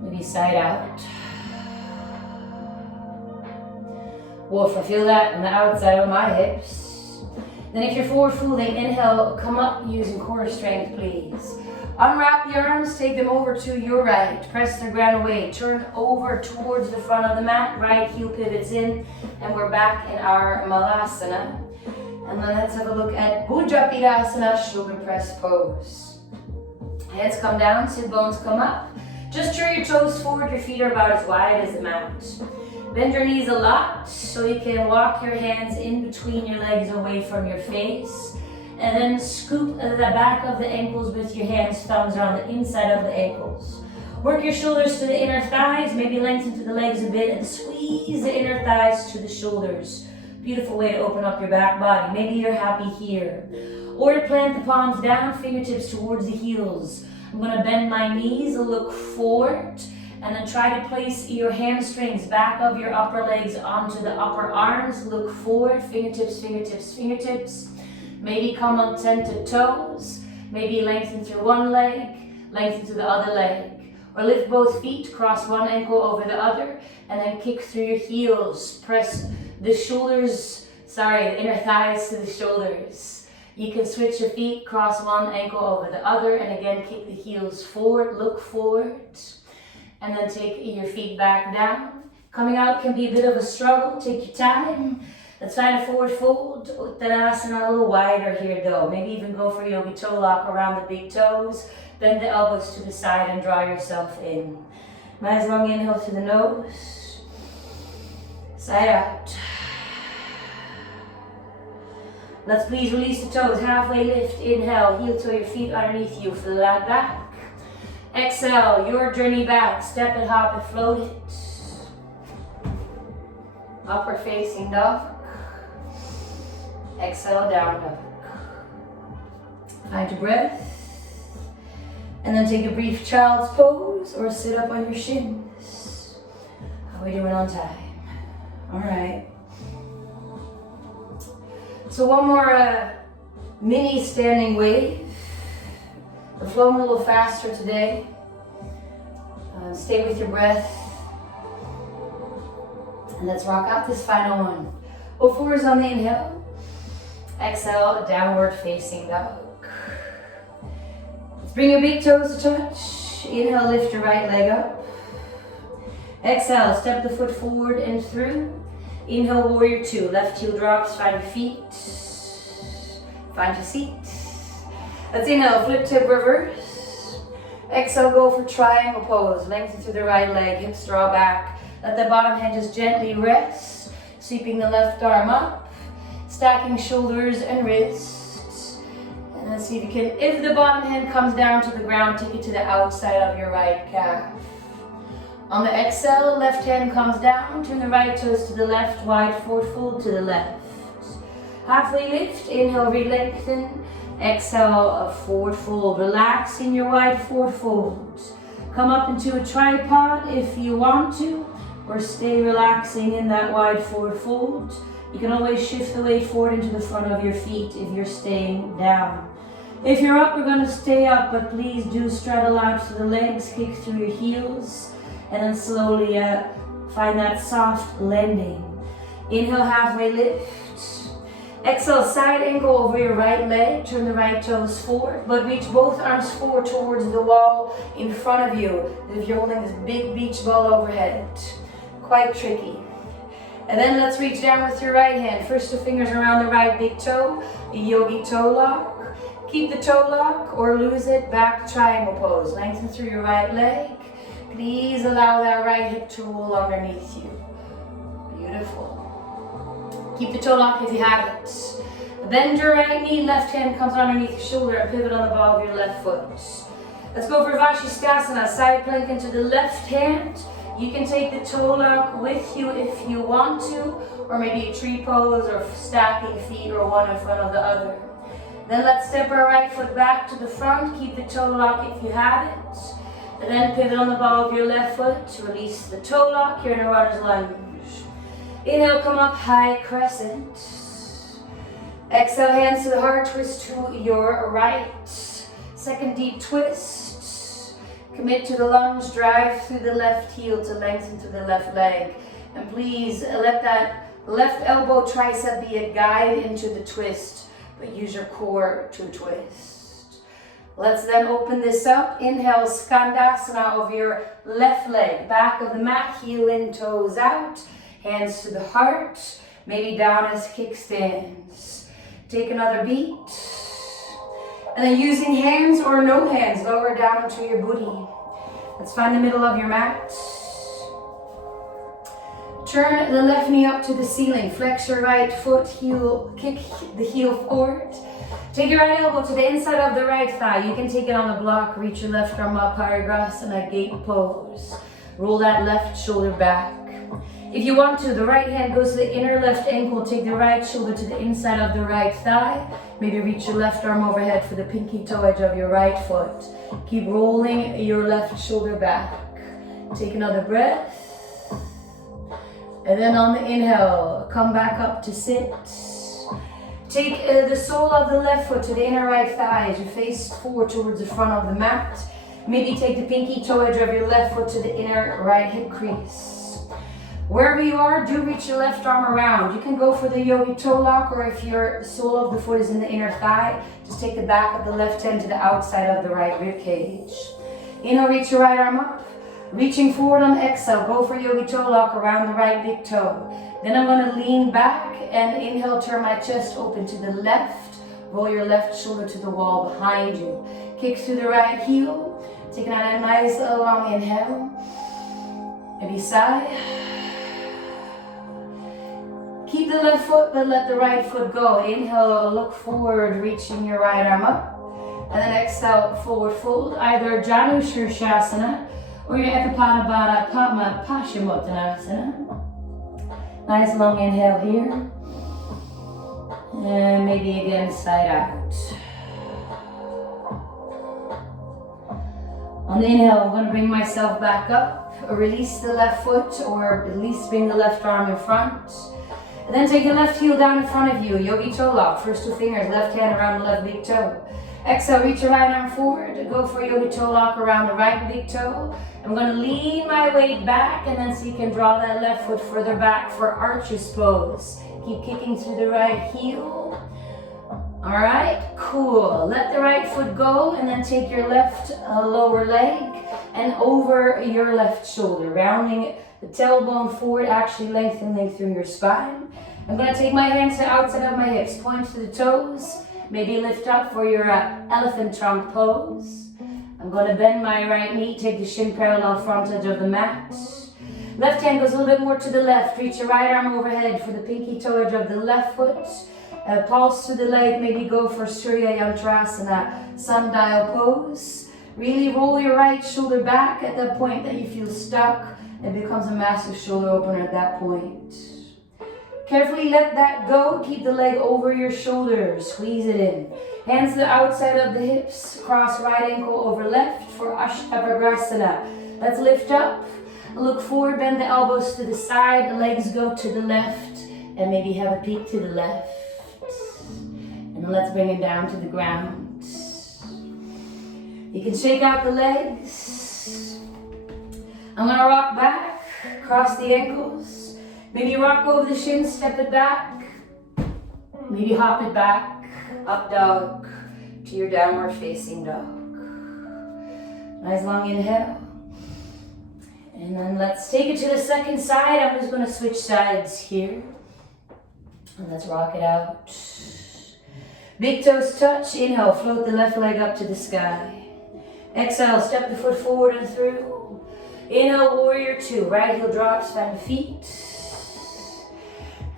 Maybe side out. Wolf, I feel that on the outside of my hips. Then if you're forward folding, inhale, come up using core strength, please. Unwrap the arms, take them over to your right. Press the ground away. Turn over towards the front of the mat. Right heel pivots in, and we're back in our Malasana. And then let's have a look at Bujapidasana, shoulder press pose. Heads come down, sit bones come up. Just turn your toes forward, your feet are about as wide as the mat. Bend your knees a lot so you can walk your hands in between your legs away from your face. And then scoop the back of the ankles with your hands, thumbs around the inside of the ankles. Work your shoulders to the inner thighs, maybe lengthen to the legs a bit and squeeze the inner thighs to the shoulders. Beautiful way to open up your back body. Maybe you're happy here. Or plant the palms down, fingertips towards the heels. I'm gonna bend my knees, look forward, and then try to place your hamstrings back of your upper legs onto the upper arms. Look forward, fingertips, fingertips, fingertips. Maybe come on 10 to toes. Maybe lengthen through one leg, lengthen to the other leg. Or lift both feet, cross one ankle over the other, and then kick through your heels. Press the shoulders, the inner thighs to the shoulders. You can switch your feet, cross one ankle over the other, and again kick the heels forward, look forward. And then take your feet back down. Coming out can be a bit of a struggle, take your time. Let's find a forward fold, Uttanasana, a little wider here though. Maybe even go for yogi toe lock around the big toes. Bend the elbows to the side and draw yourself in. Nice long inhale through the nose. Side out. Let's please release the toes. Halfway lift, inhale, heel toe your feet underneath you, flat back. Exhale, your journey back. Step it, hop it, float it. Upward facing dog. Exhale, down dog. Find your breath. And then take a brief child's pose or sit up on your shins. How are we doing on time? All right. So one more mini standing wave. We're flowing a little faster today. Stay with your breath. And let's rock out this final one. Both fours on the inhale. Exhale, downward facing dog. Let's bring your big toes to touch. Inhale, lift your right leg up. Exhale, step the foot forward and through. Inhale, warrior two. Left heel drops, find your feet. Find your seat. Let's inhale, flip tip reverse. Exhale, go for triangle pose. Lengthen through the right leg, hips draw back. Let the bottom hand just gently rest. Sweeping the left arm up. Stacking shoulders and wrists. And then see if you can, if the bottom hand comes down to the ground, take it to the outside of your right calf. On the exhale, left hand comes down, turn the right toes to the left, wide forward fold to the left. Halfway lift, inhale, re-lengthen. Exhale, a forward fold. Relax in your wide forward fold. Come up into a tripod if you want to, or stay relaxing in that wide forward fold. You can always shift the weight forward into the front of your feet if you're staying down. If you're up, we're going to stay up, but please do straddle out to the legs, kick through your heels, and then slowly find that soft landing. Inhale, halfway lift. Exhale, side angle over your right leg. Turn the right toes forward, but reach both arms forward towards the wall in front of you, as if you're holding this big beach ball overhead. Quite tricky. And then let's reach down with your right hand. First the fingers around the right big toe, a yogi toe lock. Keep the toe lock or lose it, back triangle pose. Lengthen through your right leg. Please allow that right hip to roll underneath you. Beautiful. Keep the toe lock if you have it. Bend your right knee, left hand comes underneath your shoulder and pivot on the ball of your left foot. Let's go for Vashisthasana, side plank into the left hand. You can take the toe lock with you if you want to, or maybe a tree pose or stacking feet or one in front of the other. Then let's step our right foot back to the front, keep the toe lock if you have it. And then pivot on the ball of your left foot to release the toe lock. You're in a runner's lunge. Inhale, come up, high crescent. Exhale, hands to the heart, twist to your right. Second deep twist. Commit to the lunge, drive through the left heel to lengthen through the left leg. And please let that left elbow tricep be a guide into the twist, but use your core to twist. Let's then open this up. Inhale, Skandasana over your left leg. Back of the mat, heel in, toes out. Hands to the heart. Maybe down as kickstands. Take another beat. And then using hands or no hands, lower down into your booty. Let's find the middle of your mat. Turn the left knee up to the ceiling. Flex your right foot, heel, kick the heel forward. Take your right elbow to the inside of the right thigh. You can take it on the block. Reach your left arm up, Parigrasana, gate pose. Roll that left shoulder back. If you want to, the right hand goes to the inner left ankle. Take the right shoulder to the inside of the right thigh. Maybe reach your left arm overhead for the pinky toe edge of your right foot. Keep rolling your left shoulder back. Take another breath. And then on the inhale, come back up to sit. Take the sole of the left foot to the inner right thigh as you face forward towards the front of the mat. Maybe take the pinky toe edge of your left foot to the inner right hip crease. Wherever you are, do reach your left arm around. You can go for the yogi toe lock, or if your sole of the foot is in the inner thigh, just take the back of the left hand to the outside of the right rib cage. Inhale, reach your right arm up. Reaching forward on the exhale, go for yogi toe lock around the right big toe. Then I'm going to lean back and inhale, turn my chest open to the left. Roll your left shoulder to the wall behind you. Kick through the right heel. Taking out a nice long inhale. Maybe sigh. Keep the left foot, but let the right foot go. Inhale, look forward, reaching your right arm up. And then exhale, forward fold. Either Janu Shirshasana or your Ekapada Baddha Padma Paschimottanasana. Nice long inhale here. And maybe again side out. On the inhale, I'm going to bring myself back up. Release the left foot, or at least bring the left arm in front. And then take the left heel down in front of you. Yogi toe lock. First two fingers, left hand around the left big toe. Exhale, reach your right arm forward. Go for yogi toe lock around the right big toe. I'm going to lean my weight back, and then so you can draw that left foot further back for arches pose. Keep kicking through the right heel. All right, cool. Let the right foot go, and then take your left lower leg and over your left shoulder, rounding the tailbone forward, actually lengthening through your spine. I'm going to take my hands to the outside of my hips, point to the toes. Maybe lift up for your elephant trunk pose. I'm going to bend my right knee, take the shin parallel front edge of the mat. Left hand goes a little bit more to the left. Reach your right arm overhead for the pinky toe edge of the left foot. Pulse to the leg, maybe go for Surya Yantrasana, sundial pose. Really roll your right shoulder back at that point that you feel stuck. It becomes a massive shoulder opener at that point. Carefully let that go. Keep the leg over your shoulders. Squeeze it in. Hands to the outside of the hips. Cross right ankle over left for Ashtavagrasana. Let's lift up. Look forward. Bend the elbows to the side. The legs go to the left. And maybe have a peek to the left. And then let's bring it down to the ground. You can shake out the legs. I'm going to rock back. Cross the ankles. Maybe rock over the shins, step it back. Maybe hop it back, up dog, to your downward facing dog. Nice long inhale. And then let's take it to the second side. I'm just going to switch sides here. And let's rock it out. Big toes touch. Inhale, float the left leg up to the sky. Exhale, step the foot forward and through. Inhale, warrior two. Right heel drops, find the feet.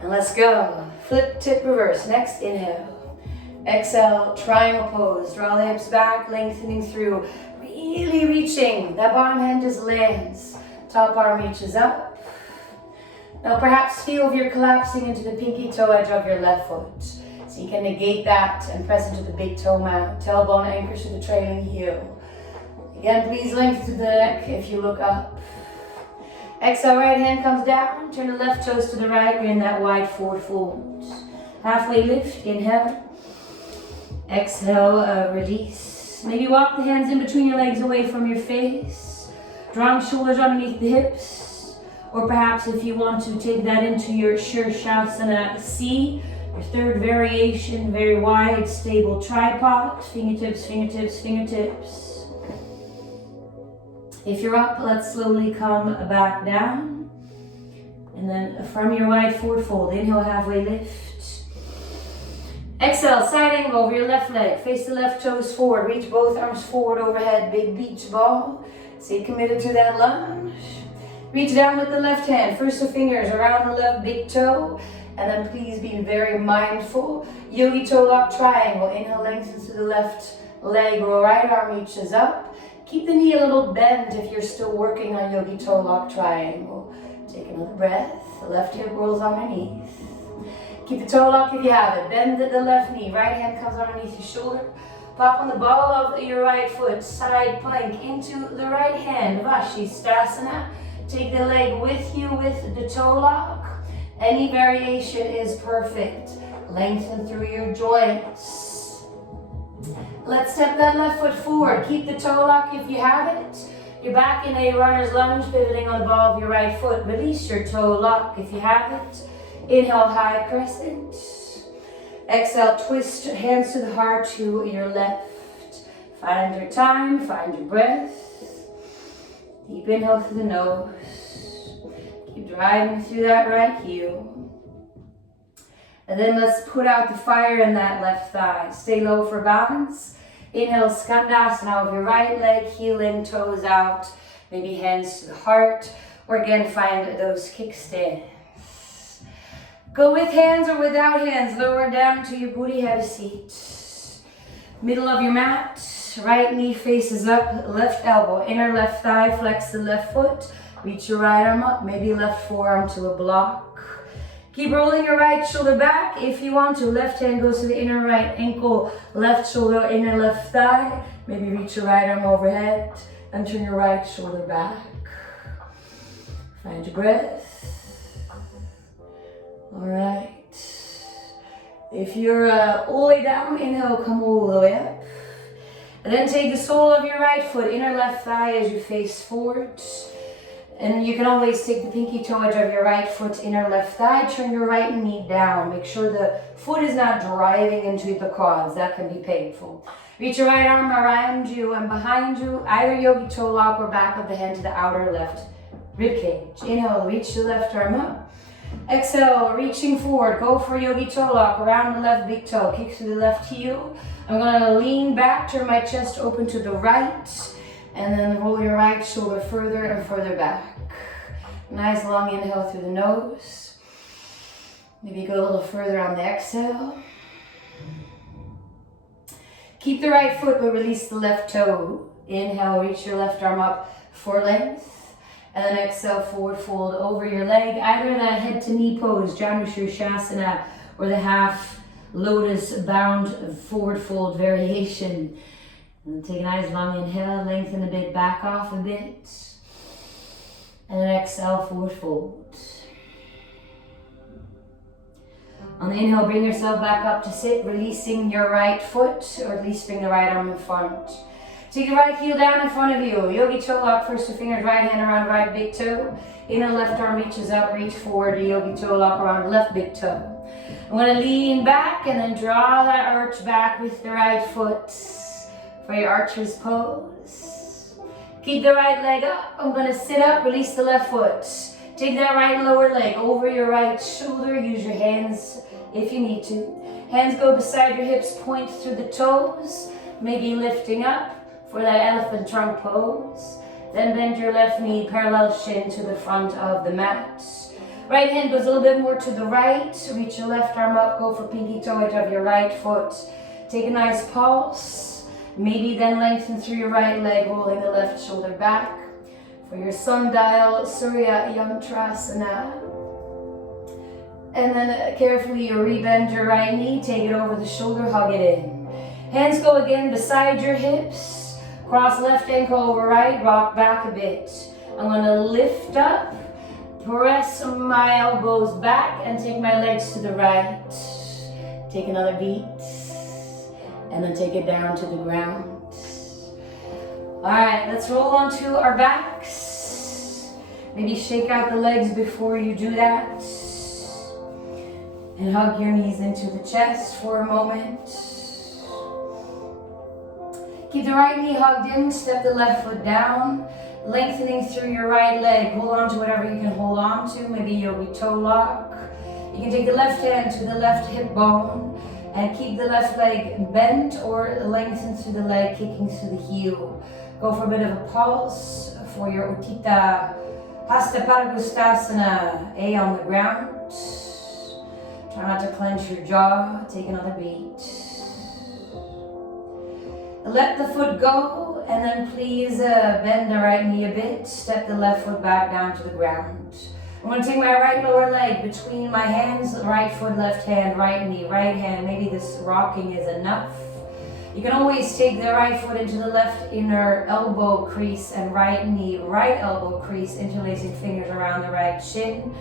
And let's go. Flip, tip, reverse. Next inhale. Exhale, triangle pose. Draw the hips back, lengthening through. Really reaching. That bottom hand just lands. Top arm reaches up. Now perhaps feel if you're collapsing into the pinky toe edge of your left foot. So you can negate that and press into the big toe mount. Tailbone anchors to the trailing heel. You Again, please lengthen the neck if you look up. Exhale, right hand comes down. Turn the left toes to the right. We're in that wide forward fold. Halfway lift, inhale. Exhale, release. Maybe walk the hands in between your legs away from your face. Drawing shoulders underneath the hips. Or perhaps if you want to, take that into your Shirshasana C. Your third variation, very wide, stable tripod. Fingertips, fingertips, fingertips. If you're up, let's slowly come back down. And then from your wide forward fold, inhale, halfway lift. Exhale, side angle over your left leg. Face the left toes forward. Reach both arms forward overhead, big beach ball. Stay committed to that lunge. Reach down with the left hand. First the fingers around the left big toe. And then please be very mindful. Yogi toe lock triangle. Inhale, lengthens to the left leg. Right arm reaches up. Keep the knee a little bent if you're still working on Yogi toe lock triangle. Take another breath. The left hip rolls underneath. Keep the toe lock if you have it. Bend the left knee. Right hand comes underneath your shoulder. Pop on the ball of your right foot. Side plank into the right hand. Vashisthasana. Take the leg with you with the toe lock. Any variation is perfect. Lengthen through your joints. Let's step that left foot forward. Keep the toe lock if you have it. You're back in a runner's lunge, pivoting on the ball of your right foot. Release your toe lock if you have it. Inhale, high crescent. Exhale, twist hands to the heart to your left. Find your time, find your breath. Deep inhale through the nose. Keep driving through that right heel. And then let's put out the fire in that left thigh. Stay low for balance. Inhale, Skandasana over your right leg, heel in, toes out. Maybe hands to the heart. Or again, find those kickstands. Go with hands or without hands. Lower down to your booty, have a seat. Middle of your mat. Right knee faces up, left elbow. Inner left thigh, flex the left foot. Reach your right arm up, maybe left forearm to a block. Keep rolling your right shoulder back if you want to. Left hand goes to the inner right ankle, left shoulder, inner left thigh. Maybe reach your right arm overhead and turn your right shoulder back. Find your breath. All right. If you're all the way down, inhale, come all the way up. And then take the sole of your right foot, inner left thigh as you face forward. And you can always take the pinky toe edge of your right foot, inner left thigh, turn your right knee down. Make sure the foot is not driving into the quads. That can be painful. Reach your right arm around you and behind you, either yogi toe lock or back of the hand to the outer left rib cage. Inhale, reach the left arm up. Exhale, reaching forward. Go for yogi toe lock around the left big toe. Kick through the left heel. I'm going to lean back, turn my chest open to the right. And then roll your right shoulder further and further back. Nice long inhale through the nose. Maybe go a little further on the exhale. Keep the right foot but release the left toe. Inhale, reach your left arm up for length. And then exhale, forward fold over your leg. Either that head to knee pose, Janu Shirshasana, or the half lotus bound forward fold variation. And take a nice long inhale, lengthen a bit, back off a bit. And then exhale, forward fold. On the inhale, bring yourself back up to sit, releasing your right foot, or at least bring the right arm in front. Take the right heel down in front of you. Yogi toe lock, first two fingers, right hand around right big toe. Inner left arm reaches up, reach forward, yogi toe lock around left big toe. I'm going to lean back and then draw that arch back with the right foot. For your archer's pose. Keep the right leg up. I'm going to sit up, release the left foot. Take that right lower leg over your right shoulder. Use your hands if you need to. Hands go beside your hips, point through the toes. Maybe lifting up for that elephant trunk pose. Then bend your left knee, parallel shin to the front of the mat. Right hand goes a little bit more to the right. Reach your left arm up, go for pinky toe edge of your right foot. Take a nice pulse. Maybe then lengthen through your right leg, rolling the left shoulder back. For your sundial, Surya Yantrasana. And then carefully you rebend your right knee, take it over the shoulder, hug it in. Hands go again beside your hips. Cross left ankle over right, rock back a bit. I'm gonna lift up, press my elbows back and take my legs to the right. Take another beat and then take it down to the ground. All right, let's roll onto our backs. Maybe shake out the legs before you do that. And hug your knees into the chest for a moment. Keep the right knee hugged in, step the left foot down, lengthening through your right leg. Hold on to whatever you can hold on to, maybe yogi toe lock. You can take the left hand to the left hip bone and keep the left leg bent or lengthen through the leg, kicking through the heel. Go for a bit of a pulse for your Utthita Hasta Padangusthasana, A on the ground. Try not to clench your jaw, take another beat. Let the foot go and then please bend the right knee a bit, step the left foot back down to the ground. I'm going to take my right lower leg between my hands, right foot, left hand, right knee, right hand. Maybe this rocking is enough. You can always take the right foot into the left inner elbow crease and right knee, right elbow crease, interlacing fingers around the right shin.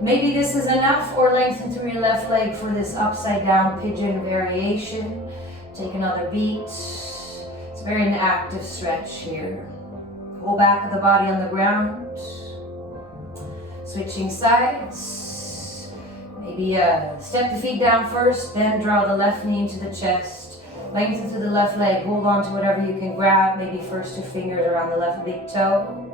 Maybe this is enough, or lengthen through your left leg for this upside down pigeon variation. Take another beat. It's very an active stretch here. Whole back of the body on the ground. Switching sides. Maybe step the feet down first, then draw the left knee into the chest. Lengthen through the left leg. Hold on to whatever you can grab. Maybe first 2 fingers around the left big toe.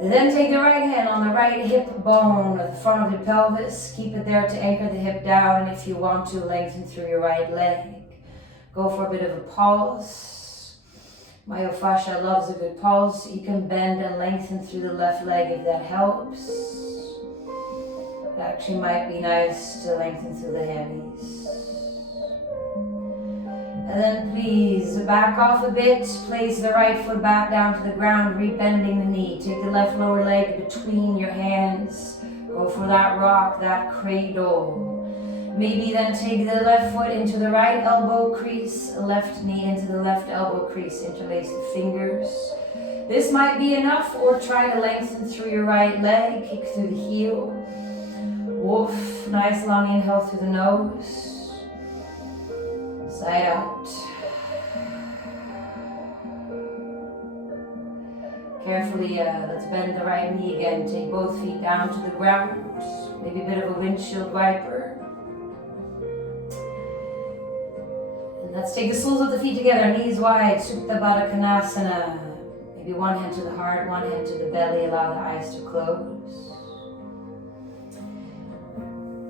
Then take the right hand on the right hip bone at the front of the pelvis. Keep it there to anchor the hip down. And if you want to, lengthen through your right leg. Go for a bit of a pulse. Myofascia loves a good pulse. You can bend and lengthen through the left leg if that helps. It actually might be nice to lengthen through the hammies. And then please back off a bit. Place the right foot back down to the ground, rebending the knee. Take the left lower leg between your hands. Go for that rock, that cradle. Maybe then take the left foot into the right elbow crease, left knee into the left elbow crease, interlace the fingers. This might be enough, or try to lengthen through your right leg, kick through the heel. Woof, nice long inhale through the nose. Side out. Carefully, let's bend the right knee again. Take both feet down to the ground. Maybe a bit of a windshield wiper. And let's take the soles of the feet together, knees wide, Supta Baddha Konasana. Maybe one hand to the heart, one hand to the belly. Allow the eyes to close.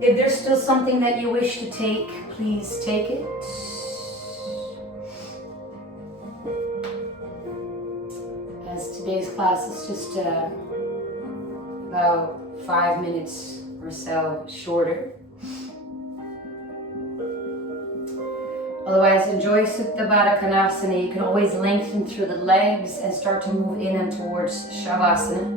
If there's still something that you wish to take, please take it. Today's class is just about 5 minutes or so shorter. Otherwise, enjoy Supta Baddha Konasana. You can always lengthen through the legs and start to move in and towards Shavasana.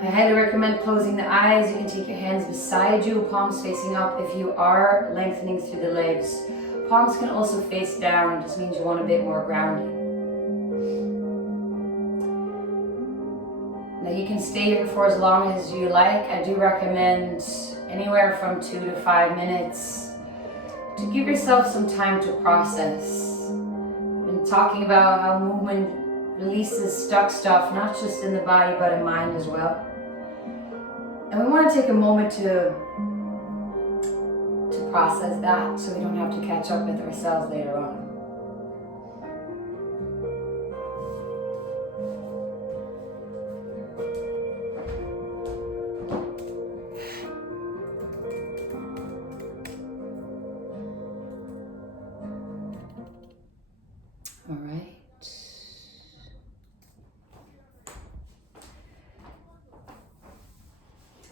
I highly recommend closing the eyes. You can take your hands beside you, palms facing up if you are lengthening through the legs. Palms can also face down, just means you want a bit more grounding. Now you can stay here for as long as you like. I do recommend anywhere from 2 to 5 minutes to give yourself some time to process. I've been talking about how movement releases stuck stuff, not just in the body but in mind as well. And we want to take a moment to process that so we don't have to catch up with ourselves later on. All right.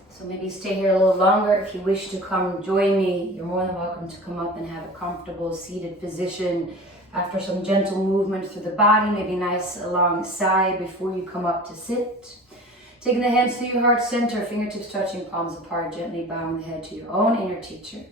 So maybe stay here a little longer. If you wish to come join me, you're more than welcome to come up and have a comfortable seated position after some gentle movement through the body, maybe nice along side before you come up to sit. Taking the hands to your heart center, fingertips touching palms apart, gently bowing the head to your own inner teacher.